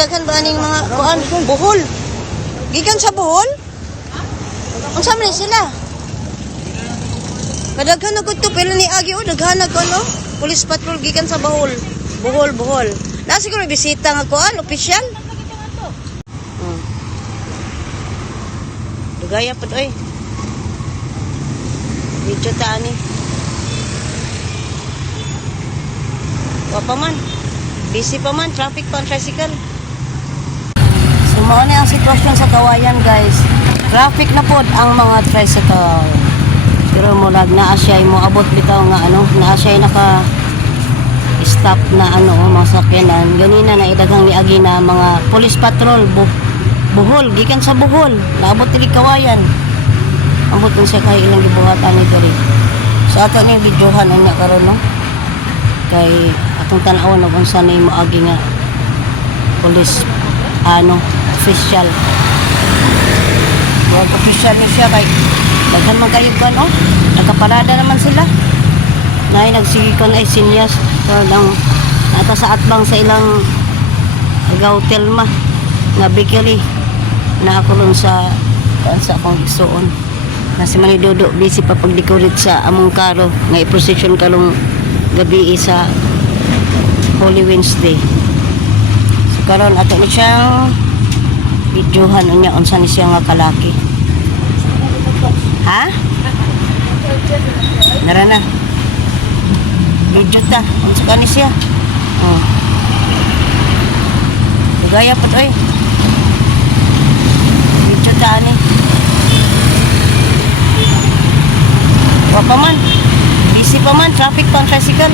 kadaghan ba ning mga kuan buhol? Gikan sa buhol? Unsa man sila? Kadaghan na gud to pero ni agi o daghan ko no. Police patrol gikan sa buhol. Buhol. Na siguro bisita nga kuan opisyal. Dugaya pud oy. Video ta ani. Wa pa man. Busy pa man, traffic pa ang tricycle. So mao ni ang sitwasyon sa Kawayan, guys. Traffic na pod ang mga tricycle. Pero mulag naa siya mo abot bitaw nga ano, naa siya naka stop na ano mga sakyanan. Ganina na idaghang niagi na mga police patrol buhol gikan sa buhol. Naabot diri Kawayan. Ambot siya kay ilang gibuhatan ni diri. Sa ato ni videohan unya karon no. Kay atong tan-awon og unsa ni moagi nga police official. Wag official ni siya kay daghan man kayo kan no. Nagkaparada naman sila. Nay nagsigikon ay sinyas so lang ato sa atbang sa ilang hotel ma nga bakery na ako lun sa akong igsuon. Kasi manidodo busy pa pagdecorate sa among karo nga i-procession kalong gabi sa Holy Wednesday. So karon ato ni siyang videohan unya unsa ni siya nga kalaki. Ha? Nara na. Video ta unsa ka ni siya? Oh. Dugaya pud oy. Video ta ani. Wa pa man. Busy pa man, traffic pa ang tricycle.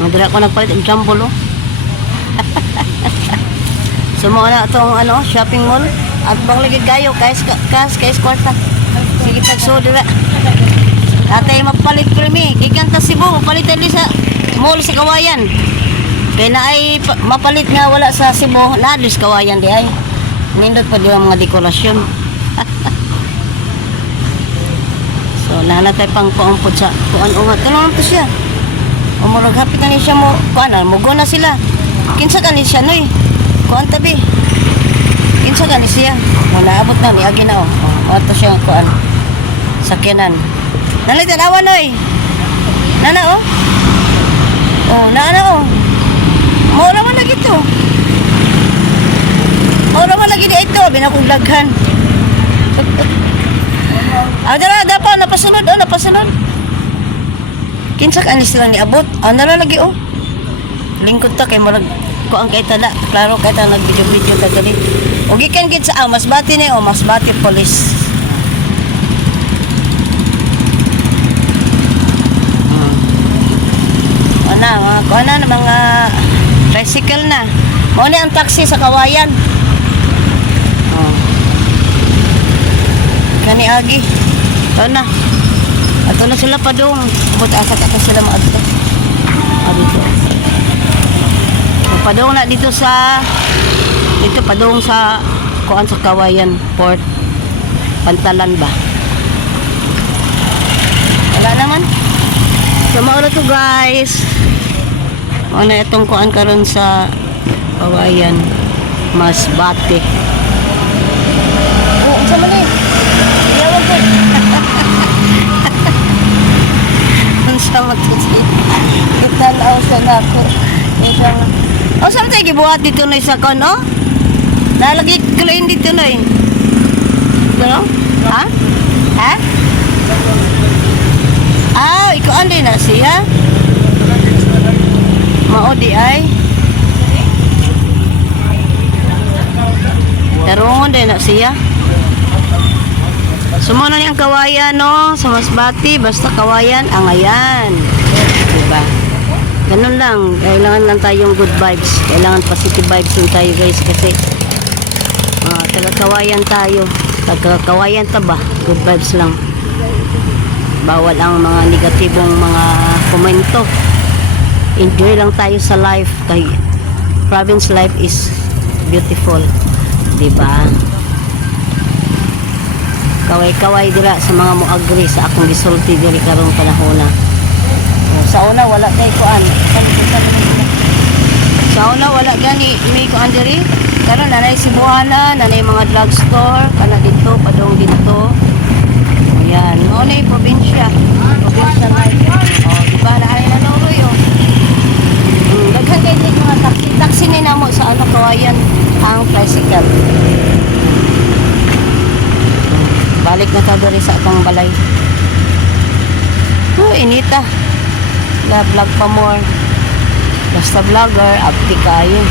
Madala ko nagpalit ang jumbo lo. So mo na itong shopping mall. At bang lagi kayo, kais kwarta. Sige tagso dira. Atay magpalit krimi, gikan ta Cebu, mapalit dali sa mall sa Kawayan. Kaya na ay mapalit nga wala sa Cebu, na sa Kawayan di ay. Nindot pa din ang mga dekorasyon. So nahanap tayo pang paumpod sa kuan-ungat. Tanong to siya. Umurag hapit na ni siya mo, kuan mugo na sila. Kinsa ka ni siya noy? Kuan tabi. Kinsa ka ni siya? Wala abot na ni agi na ato siya kuan. Sakyanan. Nalita awan oy. Nana oh. Oh, nana oh. Mura man lagi to. Mura man lagi dito, binakugdaghan. Dara dapat napasunod. Kinsa ka ni sila ni abot? Nara lagi oh. Lingkod ta kay marag ko ang kay tala. Klaro kay ta nag-video ta gali. Og gikan gid sa Masbate ni Masbate Police. Ana mga tricycle na. Mao ni ang taxi sa Kawayan. Kani agi. Na. Ato na sila padung. But asa ka sila maadto. Dito. Padung na dito padung sa kuan sa Kawayan Port. Pantalan ba? Wala naman. So mao to guys. Ano itong kuan karon sa Kawayan Masbate. Oh, unsa man ni? Yawag ko. Unsa man to si? Itanaw sa nako. Unsa man tay gibuhat dito noy sa kon, oh? Nalagi clean dito noy. Ano? Ha? Ha? Ikaw andi na siya? Mao di ay tarungon din na siya. Sumuna ni ang Kawayan no sa Masbate, basta Kawayan ang ayan, diba? Ganun lang, kailangan lang tayong good vibes, kailangan positive vibes yung tayo guys kasi taga Kawayan tayo, taga Kawayan ta ba, good vibes lang, bawal ang mga negatibong mga komento. Enjoy lang tayo sa life kay province life is beautiful, di ba? Kaway-kaway dira sa mga moagri sa akong gisulti diri karong panahon na. Sa una wala kay kuan. Sa una wala gani may kuan diri. Karon nanay Cebuana, nanay mga drugstore kana dito padong dito. Ayan, mo na yung probinsya. Probinsya na. Oh, di ba lahay na loroy oh. Daghan kay dito mga taxi. Taxi ni namo sa ano kawayan ang tricycle. Balik na ka diri sa atong balay. Oh, inita. Vlog pa more. Basta vlogger, abti kayo.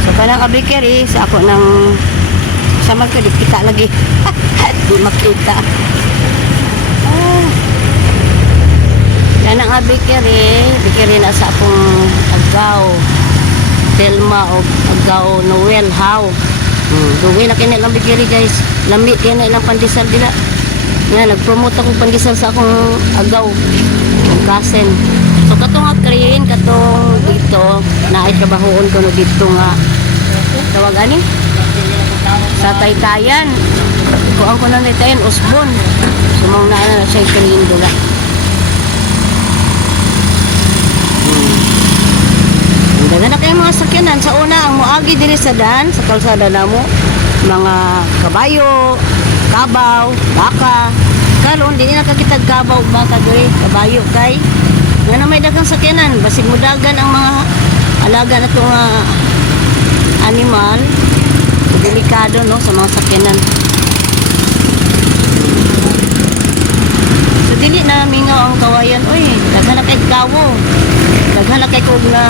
So kanang abikeri sa ako ng sama ko di kita lagi. Di makita. Kanang abikeri na sa akong agaw. Telma o agaw Noel how. Dugay na kini lang bikeri guys. Lami kini lang pandesal dila. Nga nagpromote ako pandesal sa akong agaw. Ang kasen. So katong akriin katong dito na ay trabahoon ko no dito nga tawag ani sa Taytayan ko ang kunang Taytayan Usbon sumong na siya akriin dula. Dagan na kayo mga sakyanan sa una ang moagi diri sa dan sa kalsada namo mga kabayo, kabaw, baka. Karon di na kakitag kabaw baka diri kabayo kay nga na may dagang sakyanan basig mudagan ang mga alaga na itong animal delikado no sa mga sakyanan. So dili na mingaw ang kawayan oy daghan na kay kawo daghan na kay kog na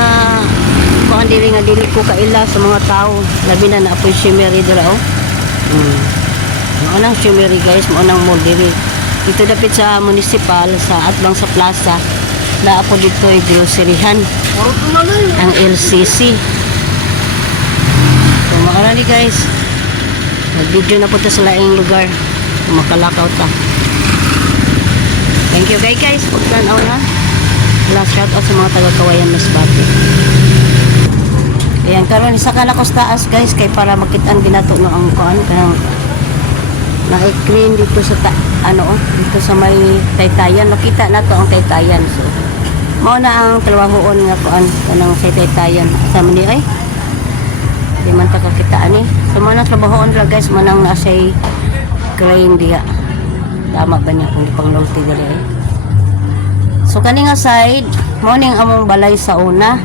kuan dili nga dili ko kaila sa mga tao labi na na apoy shimmery dira oh. Mao nang shimmery guys mao nang mall diri dito dapit sa municipal sa atbang sa plaza na ako dito ay groceryhan ang LCC. So maara ni guys nag-video na po ta sa laing lugar makalakaw ta. Thank you guys pagtanaw na last shout out sa mga taga-Kawayan Masbate. Ayan karon isa ka lakos taas guys kay para makitaan binato no ang kuan kanang na-clean dito sa dito sa may Taytayan makita na to ang Taytayan. So mao na ang trabahoon nga kuan kanang sa Taytayan sa man di ay di man ta kakitaan ni so mao na trabahoon ra guys manang na say crane diha tama ba niya kung di pang lulti dali ay. So kani nga side mao ning among balay sa una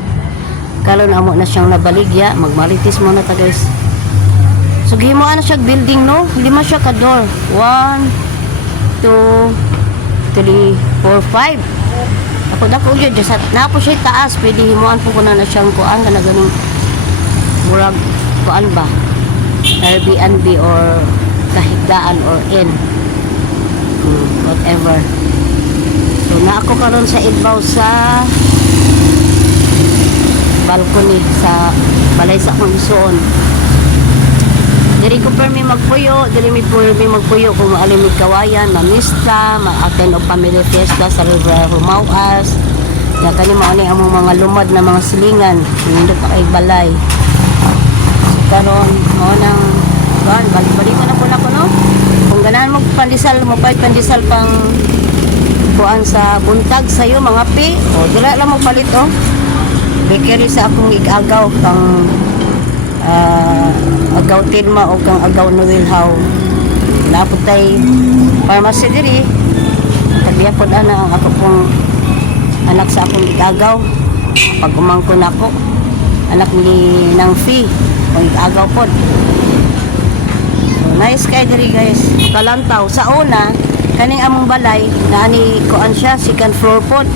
karon amo na siyang nabaligya magmaritis mo na ta guys. So gihimuan na siya building no lima siya ka door 1 2 3 4 5 ako dako gyud na po siya taas pwede himuan po ko na siyang kuan kana ganing murag kuan ba Airbnb or kahigdaan or inn whatever. So na ako karon sa idbaw sa balcony sa balay sa akong isuon. Diri ko permi magpuyo, diri mi magpuyo kung maalimig kawayan, mamista, ma-attend og family fiesta sa River Humauas. Ya kani mao ni among mga lumad na mga silingan, nindot na kay balay. So karon mao nang balik-balik na po na ko no. Kung ganahan mo pandesal, mo pandesal pang kuan sa buntag sayo mga pi, o dira lang mo palit oh. Bakery sa akong igagaw kang agaw Tilma o kang agaw Noel how napot tay pharmacy diri tagyapod ana ang ako pong anak sa akong igagaw pag umangkon ako anak ni nang fee o igagaw pod. So nice kay diri guys kalantaw sa una kaning among balay na ani kuan siya second floor pod.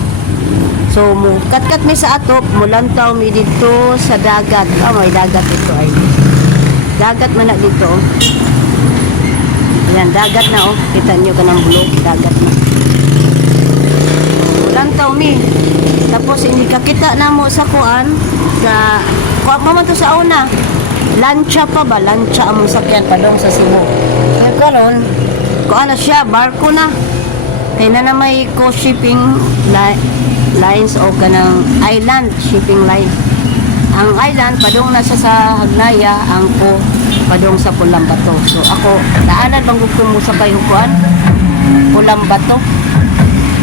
So mo kat-kat mi sa atop mulantaw mi dito sa dagat. May dagat ito ay. Dagat man na dito. Ayan, dagat na oh. Kita niyo kanang bulok, dagat na. Mulantaw mi. Tapos hindi kakita na mo sa kuan sa kuan mo man to sa una. Lancha pa ba? Lancha ang sakyan padong sa Cebu. Kaya karon kuan na siya barko na. Kaya na may co-shipping lines o kanang island shipping line ang island padung na siya sa Hagnaya, ang ko padung sa Pulang Bato. So ako daanan bang gusto mo sa kayukuan Pulang Bato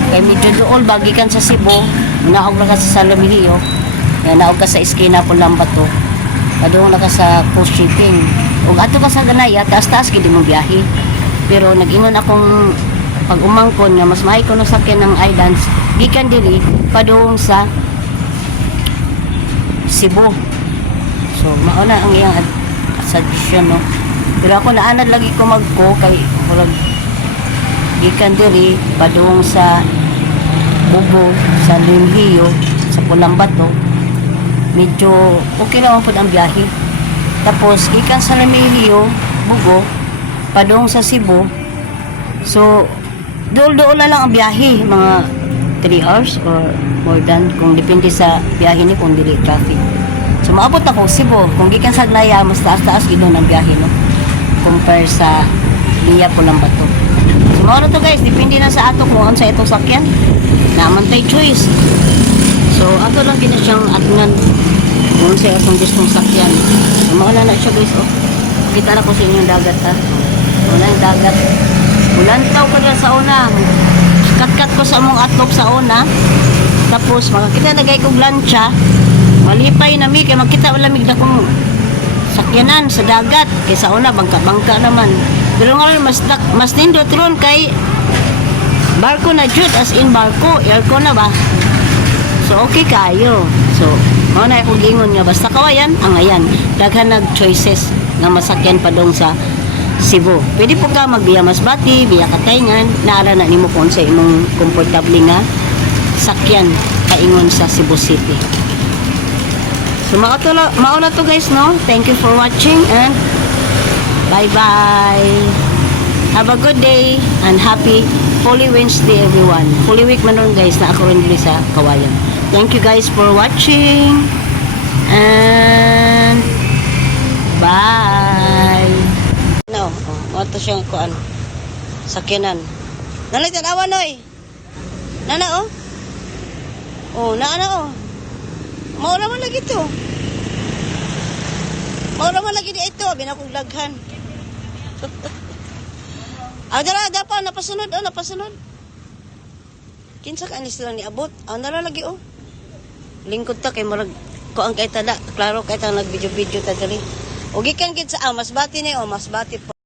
kay medyo dool bagikan sa Cebu, naog na ka sa Salamirio, naog ka sa Iskina Pulang Bato, padung na ka sa coast shipping. Ug ato ka sa Hagnaya, taas-taas gid mo biyahe. Pero nag-ingon akong pag umangkon nga mas maay ko na sakyan ng islands gikan diri padung sa Cebu. So mao na ang iyang suggestion, no. Pero ako naanad lagi ko magko kay murag gikan diri padung sa Bugo, sa Limhio, sa Pulang Bato. Medyo okay lang po ang biyahe. Tapos gikan sa Limhio, Bugo, padung sa Cebu. So dool na lang ang biyahe, mga 3 hours or more than, kung depende sa biyahe ni kung dili traffic. So maabot ako Cebu, kung gikan sa Hagnaya mas taas-taas gid ang biyahe, no, compare sa Via Pulang Bato. So mao na to guys, depende na sa ato kung unsa itong sakyan, naman tay choice. So ato lang gina siyang atngan kung unsa atong gustong sakyan. So mao na siya guys, oh. Kita na ko sa inyong dagat, ha. Wala yung dagat. Ulantaw ko dyan sa una. Kat-kat ko sa mong atlop sa una. Tapos makakita nagay kong lansya. Malipay na mi kay makita wala mig na kong sakyanan sa dagat. Kay sa una bangka-bangka naman. Pero ngayon mas nindot ron kay barko na jud, as in barko, aircon na ba. So okay kayo. So mao na akong gingon nga basta kawayan ang ayan. Daghan nag choices nga masakyan pa dong sa Cebu. Pwede po ka magbiya Masbati, biya Katayngan, naala na nimo kung sa imong komportable nga sakyan kaingon sa Cebu City. So mauna to guys, no? Thank you for watching and bye-bye. Have a good day and happy Holy Wednesday everyone. Holy Week man ron guys, na ako rin dili sa Kawayan. Thank you guys for watching and bye. No, ato siyang kuan sakyanan. Nanay tanawan oy. Nana oh. Oh, naana oh. Mao naman lagi to. Mao naman lagi di ito, binakong daghan. Dara dapat napasunod oh, napasunod. Kinsa ka ni sila ni abot? Dara lagi oh. Lingkod ta kay murag kuan kay tada, klaro kay ta nag video ta diri. O gikan gid sa Masbati ni o Masbati po.